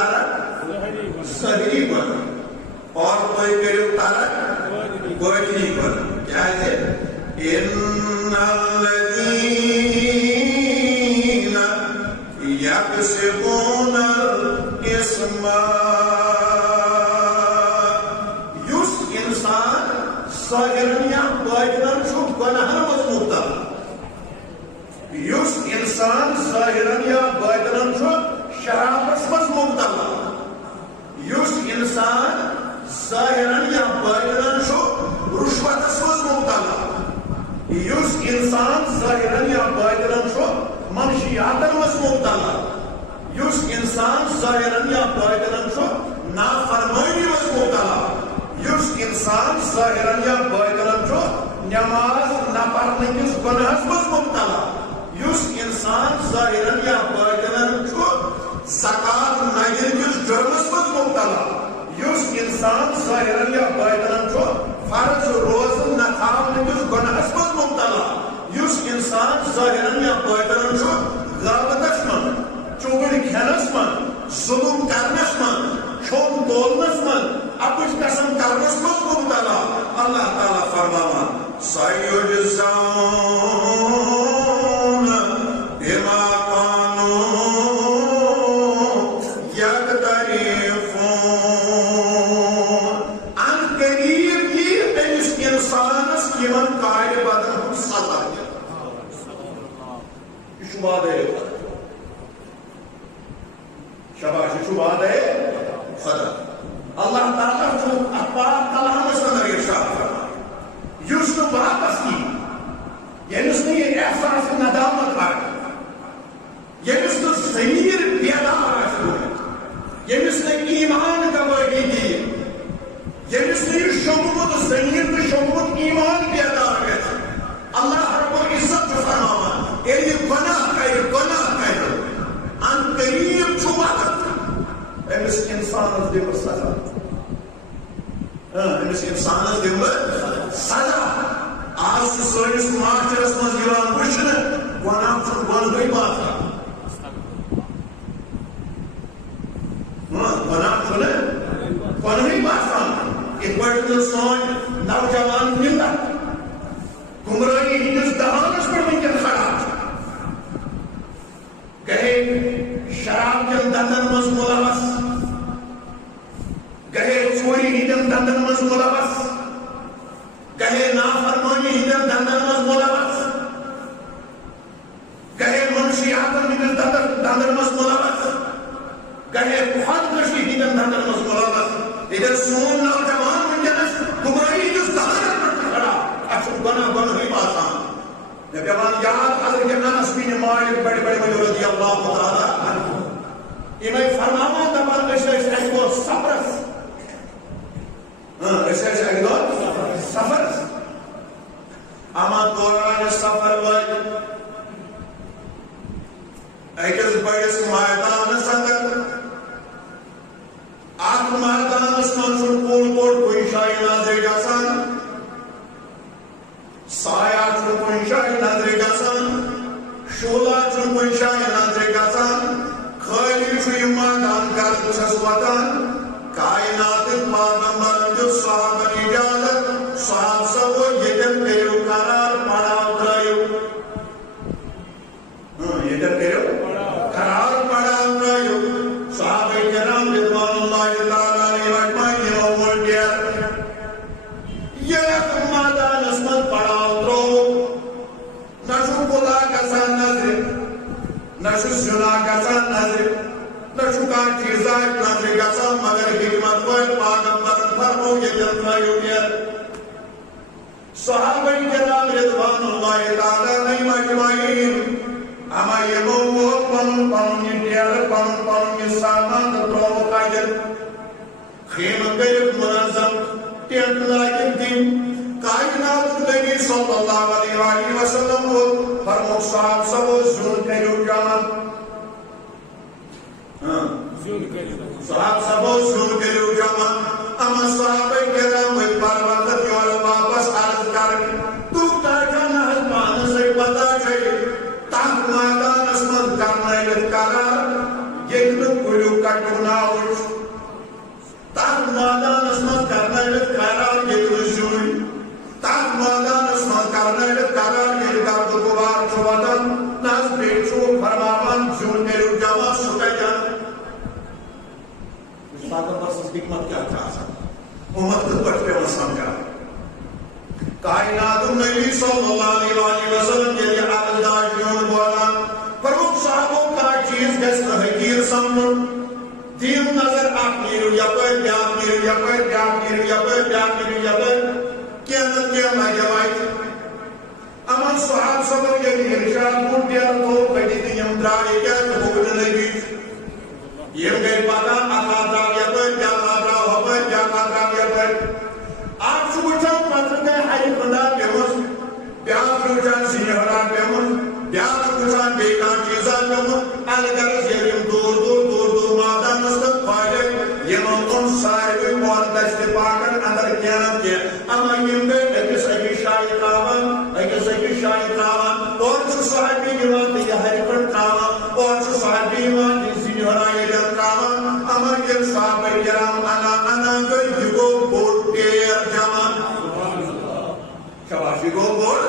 ترک ظاہری گناہ اور تُہۍ کٔرِو ترک باطنی گناہ کیازِ ان الذین یکسبون الاسم یُس انسان ظٲہِرن یا باطنن چھُ گۄناہن منٛز مُبتلا یُس انسان ظٲہِرن یا باطنن چھُ شرابس منٛز مُبتلا یُس انسان ظٲہِرن یا باطنن چھُ رُشوتس منٛز مُبتلا یُس انسان ظٲہِرن یا باطنن چھُ منشیاتن منٛز مُبتلا یُس انسان ظٲہِرن یا باطنن چھُ نافرمٲنی منٛز مُبتلا یُس انسان ظٲہِرن یا باطنن چھُ نماز نہ پرنہٕ کِس گۄناہس منٛز مُبتلا یُس انسان ظٲہِرن یا باطنن چھُ زکات نہ دِنہٕ کِس جُرمس منٛز مُبتلا یُس انسان ظٲہِرن یا باطنن چھُ فرض روزٕ نہ تھاونہٕ کِس گۄناہس منٛز مُبتلا یُس انسان ظٲہِرن یا باطنن چھُ غٲبتس منٛز چُگٕلۍ کھٮ۪نس منٛز ظُلم کرنس منٛز کھیوٚن تولنس منٛز اپُز قسم کرنس منٛز مُبتلا اللہ تعالیٰ فرماوان سَیُجْزَوْنَ بِمَا كَانُوا يَقْتَرِفُونَ ان قریب یہ أمِس انسانس یِمن کارِ بدن ہُنٛد سزا دِنہٕ یہِ چھُ وعدے خۄدا شاباش یہِ چھُ وعدے خۄدا اللہ تعالیٰ چھُ اتھ پاک کلامس اندر ارشاد فرماوان یُس نہٕ واپس یی ییٚمِس نہٕ یہِ احساس ندامت آسہِ ییٚمِس نہٕ ضمیٖر بیدار آسہِ گوٚمُت ییٚمِس نہٕ ایٖمان گوٲہی دِیہِ ییٚمِس نہٕ یہِ شوٚنٛگمُت ضمیٖر تہٕ شوٚنٛگمُت ایٖمان بیدار گژھِ اللہ رب العزت چھُ فرماوان ییٚلہِ یہِ گۄناہ کرِ ان قریب چھُ وقت أمِس اِنسانس دِمہٕ سزا أمِس اِنسانس دِمہٕ سزا آز چھُ سٲنِس معاشرس منٛز یِوان وٕچھنہٕ گۄناہ چھُنہٕ گۄنہٕے باسان گۄناہ چھُنہٕ گۄنہٕے باسان یِتھ پٲٹھۍ نہٕ سٲنۍ نوجوان مِلت گمرٲہی ہٕنٛدِس دہانس پٮ۪ٹھ وٕنکٮ۪ن کھڑا چھُ گٔے شراب کٮ۪ن دندن منٛز مُلوث گٔے ژوٗرِ ہٕنٛدٮ۪ن دندن منٛز مُلوث گٔے نافرمٲنی ہٕنٛدٮ۪ن دندن منٛز مُلوث گٔے منشیاتن ہٕنٛدِس دندن منٛز مُلوث گٔے خودکشی ہٕنٛدٮ۪ن دندن منٛز مُلوث ییٚلہِ سون نوجوان وٕنکٮ۪نس گمرٲہی ہٕنٛدِس دہانس پٮ۪ٹھ چھُ کھڑا اَسہِ چھُ گۄناہ گۄنہٕے باسان مےٚ پیٚوان یاد حضرت انس بن مالک بڑِ ؤلِو رضی اللہ تعالیٰ عنہ یِم ٲسۍ فرماوان دپان أسۍ ٲسۍ اَکہِ دۄہ سفرس سفرس اما دوران سفر وٲتۍ أکِس بٔڑِس مٲدانس اندر اتھ مٲدانس منٛز چھُنہٕ کُل کوٚڑ کُنہِ جایہِ نظرِ گژھان سایہ چھُنہٕ کُنہِ جایہِ نظرِ گژھان شولا چھُنہٕ کُنہِ جایہِ نظرِ گژھان خٲلی چھُ یہِ مٲدان گرد چھس واتان کائناتٕکۍ پیغمبرن دیُت صحابن اجازت صحاب صٲبو ییٚتٮ۪ن کٔرِو قرار پڑاو ترٲیِو ییٚتٮ۪ن کٔرِو قرار پڑاو ترٲیِو صحابہ کرام رضوان اللہ تعالیٰ علیہم اجمعین یِمو ووٚن ڈیر ییٚلہِ اتھ مٲدانس منٛز پڑاو ترٛووُکھ نہ چھُ غُلا گژھان نظرِ نہ چھُ زِنا گژھان نظرِ نہ چھُ کانٛہہ چیٖزا نظرِ گژھان مگر حکمت وٲلۍ پیغمبرن فرموو ییٚتٮ۪ن ترٛٲیِو ڈیر صحابہ کرام رضوان اللہ تعالیٰ علیہم اجمعین اما یِمو ووت پنُن پنُن یہِ ڈیرٕ پنُن پنُن یہِ سامان تہٕ ترٛووُکھ اَتٮ۪ن خیمہٕ کٔرِکھ منظم ٹینٹ لٲگِکھ دِنۍ کائناتُک نبی صلی اللہ علیہ وآلہ وسلم ووت فرمووُکھ صحاب صٲبو زیُن کٔرِو جمع صحاب صٲبو زیُن کٔرِو جمع اما صحابہ کرام ؤتھۍ پتہٕ وقت یورٕ واپس عرض کرٕنۍ تُہۍ تۄہہِ چھا نہ حظ پانسٕے پتہ چھے تتھ مٲدانس منٛز کرنٲوِتھ قرار ییٚتہِ نہٕ کُلیُک کٹیُک ناو Couch. That Madana Smart Karnataka Kara Yedushui. That Madana Smart Karnataka Kara Yedakakubar Chavatan, Nas Petru, Paramavan, Junior Java Sutajan. Father versus Hikmat kya tha? Ummat ko patke wa samjha. Kainat Nabi sallallahu alaihi wasallam ke liye abdaj yun bola. Farooq sahabo ka cheez gas hakir samn. Din nazar akhiru yapar yapir yapar yapir yapar yapir yapar. Kiamat ke majawai. Aman sahab sabo ke irshad ko dia to badi diyam drai ke bugd nabi. Ye gay pata akada yapar yakada hobar yakada yapar. Aap subucham patra hai khunda bemus. Pyar subucham sinhara bemus. Pyar subucham bekan chizan bemus. Algar zerim dur dur dur dur madan nastak fayda. Yenon on sahibi muaddas de pakar andar kyanam ke. Ama yimbe ekis eki shahi travan. Ekis eki shahi travan. Or chu sahibi yivan diya harikran travan. Or chu sahibi yivan di sinhara yedan travan. Ama yim sahabai kiram ana gay yugo board dear jaman. Shabash yugo board.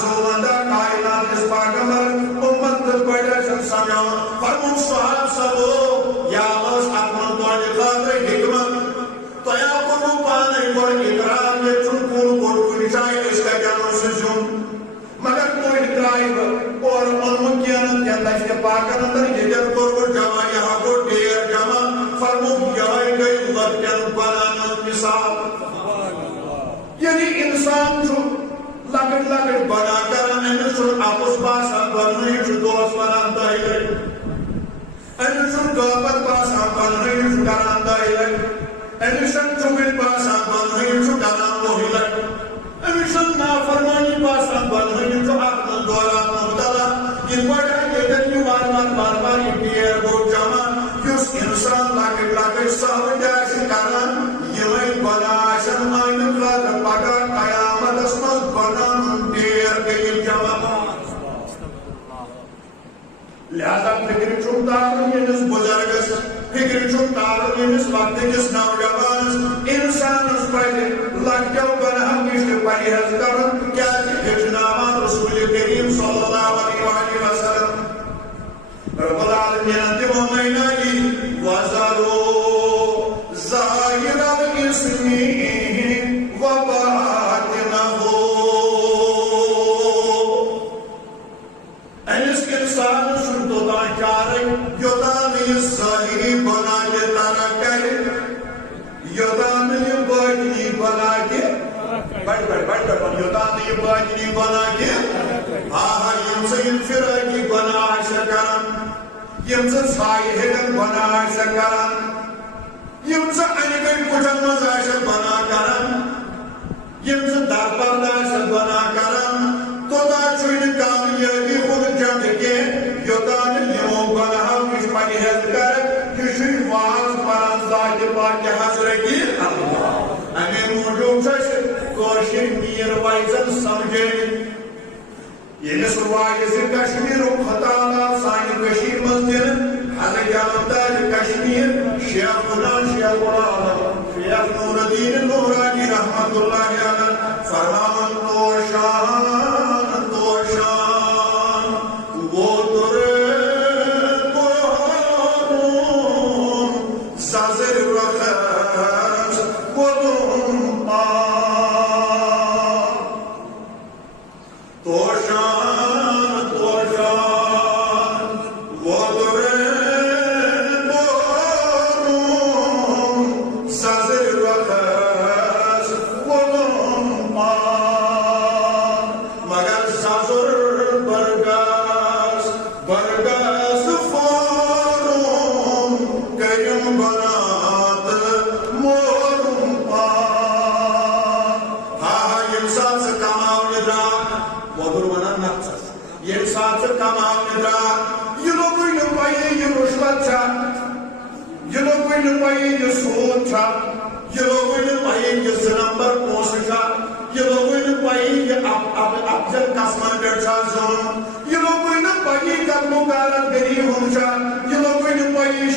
Sumanda kainat is pagamar. Ummat badashan samya. Farmun sahab sabo. Yamas atman tuan khatre hikmat. Toya kunu panai kor ikram ye chunkul kor kunisai iska jano sujum. Magar koi drive or onmukiyan kyandash ke pagan andar yejar kor jama yaha ko dear jama. Farmun yahai gay latyan banan misal. Yani insan jo lagat lagat bana kara ensul apos basa banai jo dos banan dai. Ensul gapat basa banai jo karan dai. Ensul chumil basa banai jo karan mohilai. Ensul nafarmani basa banai jo atman dola mudala. In what I get a new bar dear go jama. Yus insan lagat lagat sahajas karan. Yemai bana asam ainu lagat pagar kayamat asmas banan dear gay jama. Lihada fikir chumtar yenis buzargas, fikir chumtar yenis vaktigis naujabanas, insan uspaide lagjau banaham kishte parihaz karan, kya hijnaman Rasul Kareem sallallahu alaihi wasallam. Rabbul alamin antimo maynagi wazaru zahir al-ismi wa batinahu. Enis insan shurtodan kare yodani zahiri bana ke tara kare yodani batini bana ke yodani batini bana ke aha yimse infiraki bana shakaran yimse sahihan bana shakaran yimse anigan kujan mazasha bana karan yimse darbardash bana karan toda chuin kam yebi khud jam ke yodan yom bana mish pani hazkar kishin waz paran zat pak hazreti Allah ame mujum chash koshin mir waizan samjhe yene surwai zin kashmir khatala sai kashir masjid hazrat jamdar kashmir sheikh fulan sheikh nuruddin nurani rahmatullahi alayhi farman toshan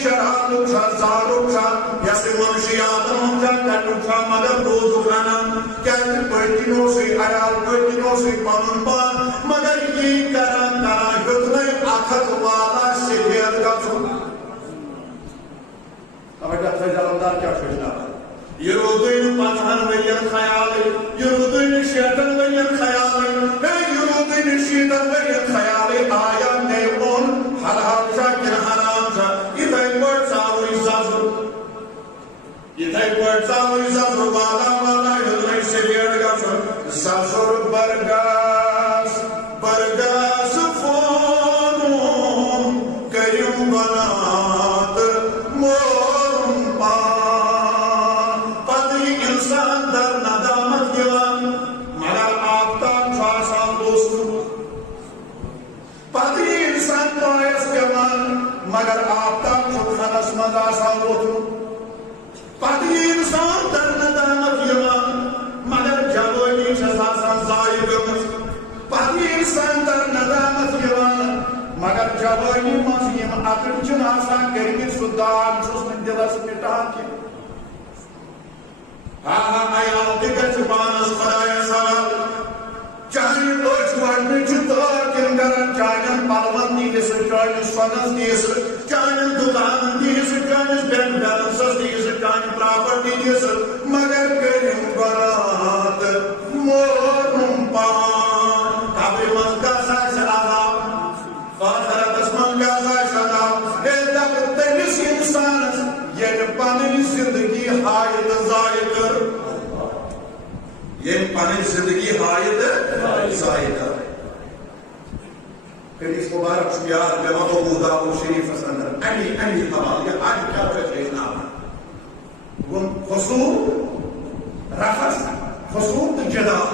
Shut حلال زارو یس منشیات کٹو مگر روزو کیا پتنو سی عیال پتنو سی پن پان مگر یہ کران ہوں اخت والا سفید گھن توجہ جلندار کیا یہ رودن 50 ورین خیال یہ رودن 60 ورین خیال یہ رودن 60 ورین خیال آیا نے اون حلال کن حرام یہ زازر والا والا ہدن سفید گھن زازر برگاس فونون کریم بنات مورم پان پتہ انسان در ندامت گیوان مگر آفتاب آسان دوست پتہ انسان پایس گیوان مگر آفتاب خنس مز آسان ووتھ پتہ انسان در ندامت گیوان مگر جوانی آسان ضائع گمت پتہ انسان در ندامت گیوان مگر جوانی مز یم عقل چھ آسان کرمت سہ داغ چھس نہ دلس مٹان کی عیال تہ گژھِ پانس خدایس حوال چاہے أچھ وڑنٕچ دٲر تِم کرن چانٮ۪ن پلون دِیس چٲنِس سۄنس دِیس چانٮ۪ن دُکانن دِیس چٲنِس بینک بیلنسس دِیس چانہِ پراپرٹی دِیس مگر کٔرِم بنات مورم پان قبرِ منٛز کس آسہِ عذاب آخرتس منٛز کس آسہِ عذاب ہے دپ تٔمِس انسانس ییٚلہِ پنٕنۍ زندگی ہایہِ تہٕ ضایع کٔر یہ پنٕنۍ زندگی ہایہِ تہٕ ضایع کٔر حدیث مبارک چھُ یاد پیوان ابو داؤد شریفس اندر امی حوالہ یہ آج کیا ہیٚچھناوان ووٚن خصوٗر رفس خصوٗر تہٕ جدال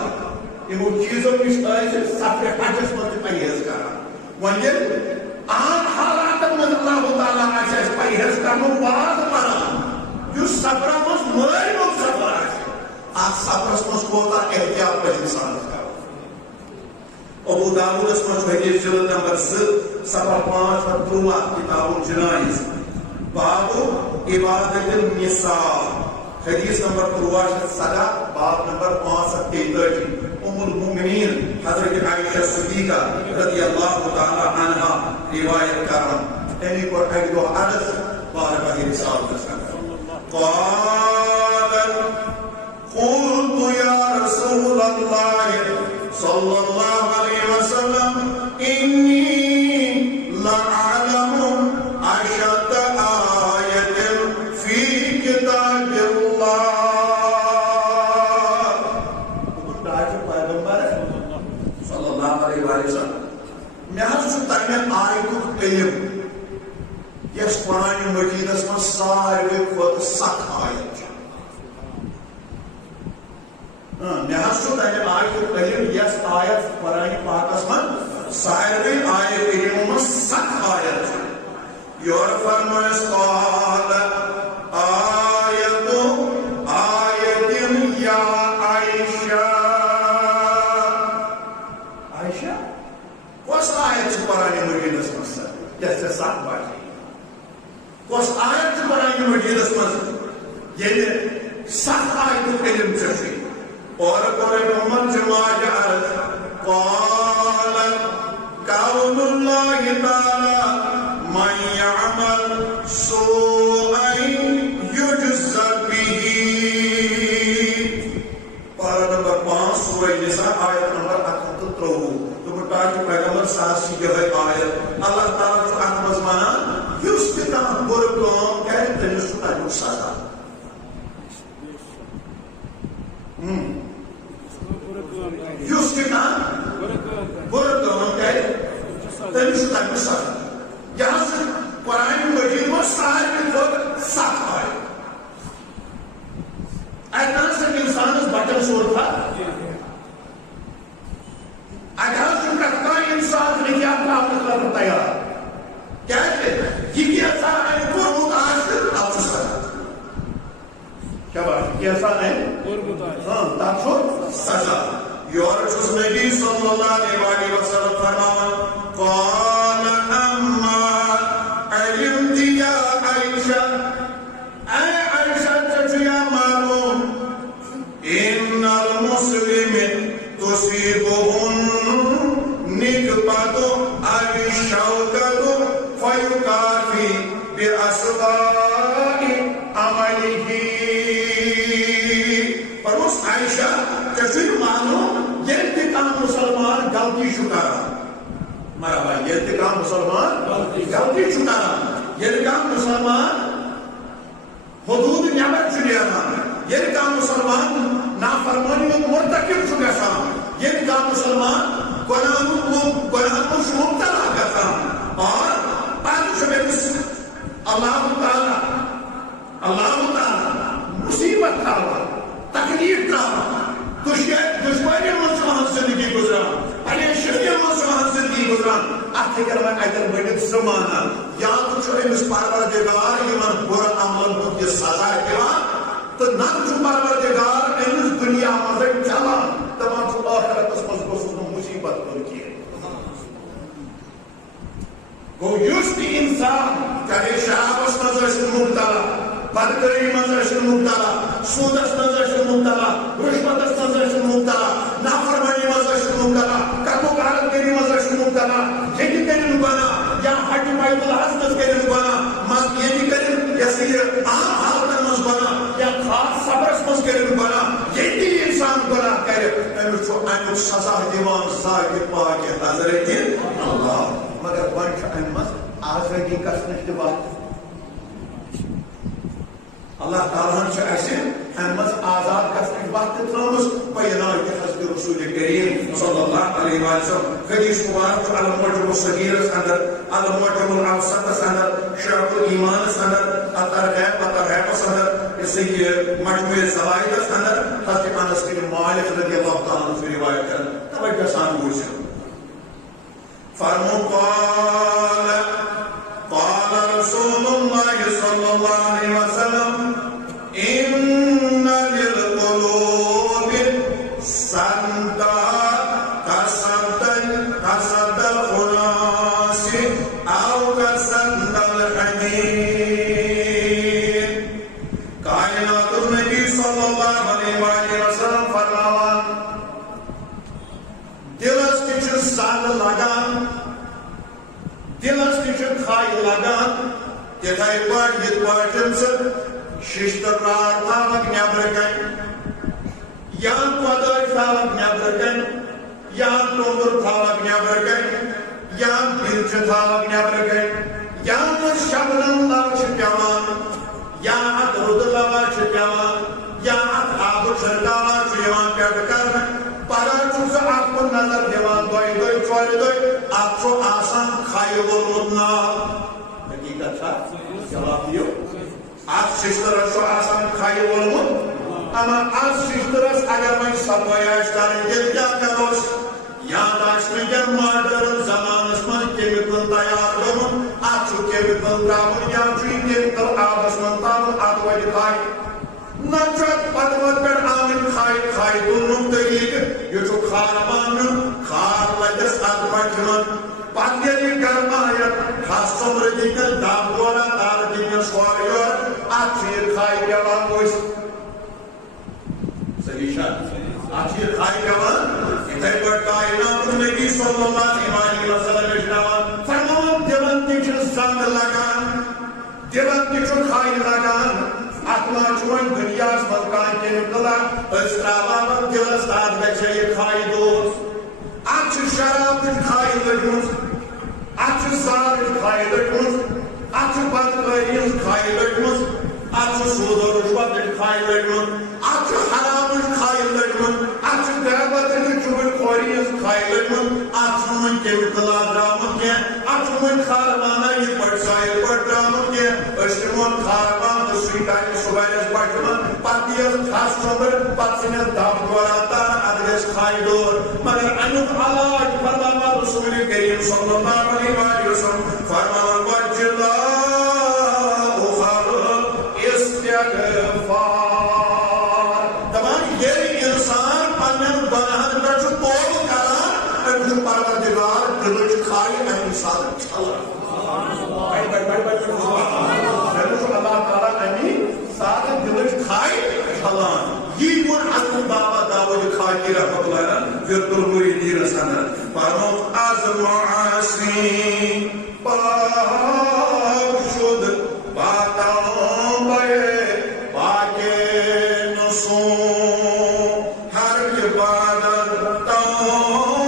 یِمو چیٖزو نِش ٲسۍ سفرِ حجس منٛز تہِ پرہیز کران وۄنۍ ییٚلہِ عام حالاتن منٛز اللہ تعالیٰ آسہِ اَسہِ پرہیز کرنُک واز پران یُس سفرس منٛز مٲرۍ موٚت سفر آسہِ اتھ سفرس منٛز کوتاہ احتیاط پزِ انسانس کرُن ابو داؤدس منٛز چھُ حدیث جلد نمبر 2 صفحہ 513 کتاب الجنائز باب عبادت النساء حدیث نمبر 317 باب نمبر 533 ام المؤمنین حضرت عائشہ صدیقہ رضی اللہ تعالی عنہا روایت کران امی پر اکہ دۄہ عرض بارگاہ رسالتس اندر قالت قلت یا رسول اللہ صلی اللہ علیہ وسلم انی لأعلم اشد آیت فی کتاب اللہ پیغمبر صلی اللہ علیہ وسلم میں حض تمہیں آیتک علم یس قرآن مجیدس من ساروی کھوتہٕ سخ آیت میں حض تمہیں آیتک علم یس آیت قرآن پاکس من ساروی آیت علم من سخ آیت یور فرمائس قال آیت یا عائشہ عائشہ کس آیت قرآن مجیدس من یس سخ بات کس آیت قرآن مجیدس من یہ سخ آیت علم چھ اور قرآن محمد جماعت عرض قال قول اللہ تعالی من يعمل سوءا يجز به پارہ نمبر 5 سورہ نساء آیت نمبر 133 تم تاج پیغمبر ساسی یہ آیت اللہ تعالی چھُ اتھ منٛز ونان یُس تہِ کانٛہہ بُرٕ کٲم کرِ تٔمِس چھُ تمیُک سزا یُس تہِ کانٛہہ بُرٕ کٲم کرِ تٔمِس چھُ تمیُک سزا یہ حظ قرآن مجید میں ساروی کھۄتہٕ سخ آیت اتھ نہ انسانس بچن صورت اتھ حظ پرٛٮ۪تھ کانٛہہ انسان نجات پاونہٕ خٲطرٕ تیار کیٛازِ یہِ کینٛژھا أمۍ کوٚرمُت آسہِ تتھ چھُ سزا شاباش کینٛژھا أمۍ تتھ چھُ سزا یورٕ چھُس نبی صلی اللہ علیہ وسلم فرماوان قال اما علمت یا عائشہ یہ کام مسلمان غلطی چھکاران یہ کام مسلمان حدود نیبر چھڑیان یہ کام مسلمان نافرمانی مرتکب چھو گژھان یہ کام مسلمان گناہ کو مبتلا گژھان اور پتہ چھُ اللہ تعالیٰ مصیبت تراوان تکلیف تراوان دشواری من زندگی گزران پریشانی من زندگی گزران اتھ اگر بڑھت زمانہ یا تو امس پروردگار یمن برا عملن ہند یہ سزا دِوان تو نت پروردگار امس دنیا مزے چلان دپان آخرتس مز گوٚژھ نہٕ مصیبت تُل کینٛہہ گو یُس تہِ انسان چاہے شرابس مز ٲسِن مبتلا بدکاری مز ٲسِن مبتلا سودس مز ٲسِن مبتلا رشوتس مز ٲسِن مبتلا نافرمانی مز ٲسِن مبتلا کتو غارتگری مز ٲسِن مبتلا ییٚتہِ کٔرِن گۄناہ یا ہٹہِ بیت الحس منٛز کٔرِن گۄناہ ییٚتہِ کٔرِن یہِ عام حالتن منٛز گۄناہ یا خاص صبرس منٛز کٔرِن گۄناہ ییٚتہِ انسان گۄناہ کرِ أمِس چھُ امیُک سزا دِوان ذاتِ پاکہِ حضرتِ اللہ مگر وۄنۍ چھُ امہِ منٛز آزٲدی گژھنٕچ تہِ وتھ اللہ تعالیٰ ہن چھُ اسہِ امہِ منٛز آزاد گژھنٕچ وتھ تہِ تھٲومٕژ بینایتِ حضرت رسول کریم صلی اللہ علیہ وسلم حدیث مبارک چھُ المعجم الصغیرس اندر المعجم الاوسطس اندر شعب الایمانس اندر الترغیبس اندر یہ مجموع زوائدس اندر حضرت انس بن مالک رضی اللہ تعالیٰ عنہ سے روایت کرن توجہ سان بوزِو فرمو قال رسول اللہ صلی اللہ علیہ وسلم ان للقلوب صدا كصد الخناس او كصد الحديد کائنات النبی صلی اللہ علیہ وسلم فرماوان دلس تہِ چھُ زد لگان دلس تہِ چھُ کھاے لگان تِتھے پٲٹھۍ یِتھ پٲٹھۍ ژٕ ششتر رار تھاوکھ نیبرٕ کنۍ یا کۄدٲرۍ تھاوکھ نیبرٕ کنۍ یا توٚمُل تھاوکھ نیبرٕ کنۍ یا بِلچہِ تھاوکھ نیبرٕ کنۍ یا شبنم لو چھِ پیوان یا اتھ رُدٕ لوا چھِ پیوان یا اتھ آبہٕ چھِرکاوا چھُ یِوان پٮ۪ٹھٕ کرنہٕ پگہہ چھُ سُہ اتھ کُن نظر دِوان دۄیہِ دۄہہِ ژورِ دۄہہِ اتھ چھُ آسان کھایہِ وولمُت ناو حقیقت چھا جواب دِیِو اتھ ششترس چھُ آسان کھایہِ وولمُت اما اتھ ششترس اگر وۄنۍ صفٲیی آسہِ کرٕنۍ تیٚلہِ کیٛاہ کروس یا آسہِ وٕنکٮ۪ن ماڈٲرٕن زمانس منٛز کیمِکل تیار گوٚمُت اتھ چھُ کیمِکل تراوُن یا چھُ یہِ کیمِکل آبس منٛز تراوُن اتھ وۄتھِ کھاے نتہٕ چھُ اتھ پتہٕ وتہٕ پٮ۪ٹھ آمٕتۍ کھاے تُلنُک طریٖقہٕ یہِ چھُ کھار مانُن کھار لگٮ۪س اتھ بٹھہِ منٛز پتہٕ ییٚلہِ یہِ گرمایَتھ کھس ژوٚمرٕ دِنٮ۪س دب دوران تارٕ دِنٮ۪س ہورٕ یورٕ اتھ چھِ یہِ کھاے پیوان ؤسِتھ صحیح چھا اتھ چھِ یہِ کھاے پیوان یِتھے پٲٹھۍ کائنات النبی صلی اللہ علیہ وسلم ہیٚچھناوان فرماوان دلن تہِ چھِ زنٛگ لگان دلن تہِ چھُ کھاے لگان اتھ منٛز چھُ وۄنۍ دُنیاہس منٛز کانٛہہ کیمِکلا أسۍ تراوان دلس تتھ گژھِ ہے یہِ کھاے دوٗر اتھ چھِ شرابٕچ کھاے لٔجمٕژ اتھ چھِ زارٕچ کھاے لٔجمٕژ اتھ چھِ بدکٲری ہٕنٛز کھاے لٔجمٕژ اتھ چھِ سوٗد و رُشوتٕچ کھاے لٔجمٕژ اتھ چھِ حرامٕچ کھاے لٔجمٕژ اتھ چھِ غیبتٕچ چُغل خوری ہٕنٛز کھاے لٔجمٕژ اتھ چھُنہٕ وۄنۍ کیمِکلا درٛامُت کینٛہہ اتھ چھُنہٕ وۄنۍ خارمانہ یِتھ پٲٹھۍ سایہِ پٲٹھۍ درٛامُت کینٛہہ أسۍ دِمون خارمان تہٕ سُے کرِ سُہ بَنٮ۪س بٹھہِ منٛز پتہٕ ییٚلہِ کھس ژوٚمرٕ پتہٕ ژھٕنٮ۪س دب دوران تار اتھ گژھِ کھاے دور مگر امیُک علاج فرماوان رسول کریم صلی اللہ علیہ وسلم فرماوان دپان ییٚلہِ انسان پننٮ۪ن گۄناہن پٮ۪ٹھ چھُ توبہٕ کران أمِس چھُ پروردگار دلٕچ کھاے امہِ ساتہٕ چھلان أمِس چھُ اللہ تعالیٰ امہِ ساتہٕ دلٕچ کھاے چھلان یی ووٚن حضرت بابا داوود خاکی رحمۃ اللہ علیہ فِرقُ المُریٖدیٖنس اندر فرمووُکھ از معاصی پاک شد باتوں بے پاکے نسوں ہر عبادت تو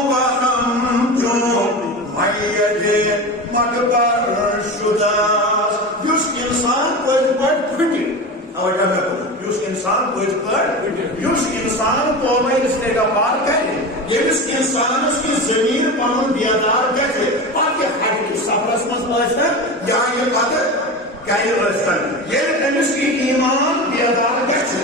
بہم جو میت توجہ میں کرو یس انسان پٔزۍ پٲٹھۍ یس انسان قومی استحکام کرِ ییٚمِس انسانس کی زمین پنُن بیدار گژھِ پتہٕ یہِ ہٹہِ سفرس منٛز ٲسۍتن یا یہِ پتہٕ کَرِ ٲسۍتن ییٚلہِ أمِس کی ایمان بیدار گژھِ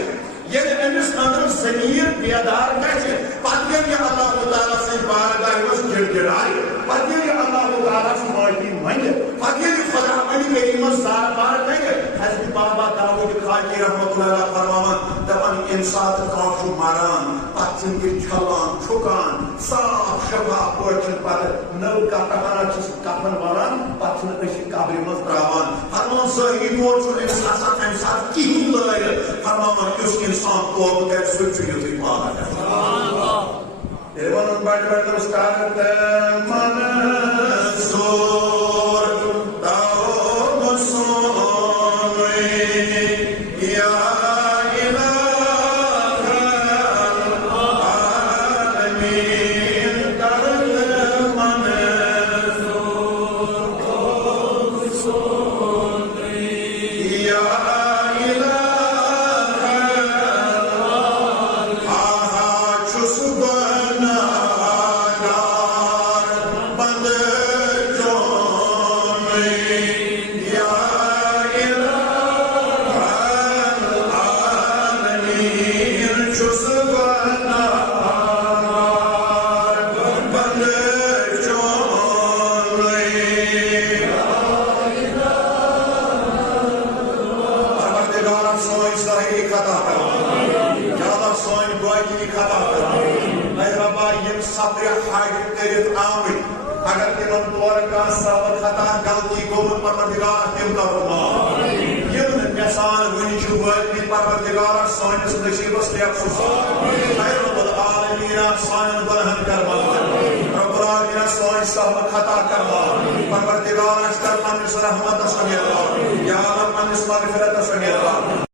ییٚلہِ أمِس أنٛدرٕ ضمیٖر بیدار گژھِ پتہٕ ییٚلہِ یہِ اللہ تعالیٰ سٕنٛدِ بارگاہہِ منٛز گِڑگِڑایہِ پتہٕ ییٚلہِ یہِ اللہ تعالیٰ سٕنٛز معٲفی منگہِ پتہٕ ییٚلہِ یہِ خۄدا بنہِ کریٖمس زار پار کرِ حضرت بابا داؤد خاکی رحمۃ اللہ علیہ فرماوان دپان ییٚمہِ ساتہٕ کانٛہہ چھُ مران پتہٕ چھِنہٕ تِم چھلان چھُکان صاف شفاف پٲٹھۍ چھِنہٕ پتہٕ نٔو کفن انان چھِس کفن ونان پتہٕ چھِنہٕ أسۍ قبرِ منٛز تراوان فرماوان ظٲہری طور چھُنہٕ أمِس آسان تمہِ ساتہٕ کِہیٖنۍ لٲرِتھ فرماوان یُس انسان توبہٕ کرِ سُہ چھُ یُتھُے پاک گژھان تیٚلہِ وَنُن بڑِ بڑِ دۄہس کرٕ منصور توبہٕ سونُے یا اگر تمن طور کانٛہہ سبب خطا غلطی گوٚمُت پروردگار تِم کرو معاف یِم نہٕ مےٚ سان وُنہِ چھِ وٲتمٕتۍ پروردگارا سٲنِس نصیٖبس لیکھ سُہ اے رب العالمیٖن سانٮ۪ن گۄنہن کر مغفرت رب العالمیٖن سٲنۍ سبب خطا کر معاف پروردگار اَسہِ کر پننِس رحمتس مہربان یا اللہ پننِس مغفرتس مہربان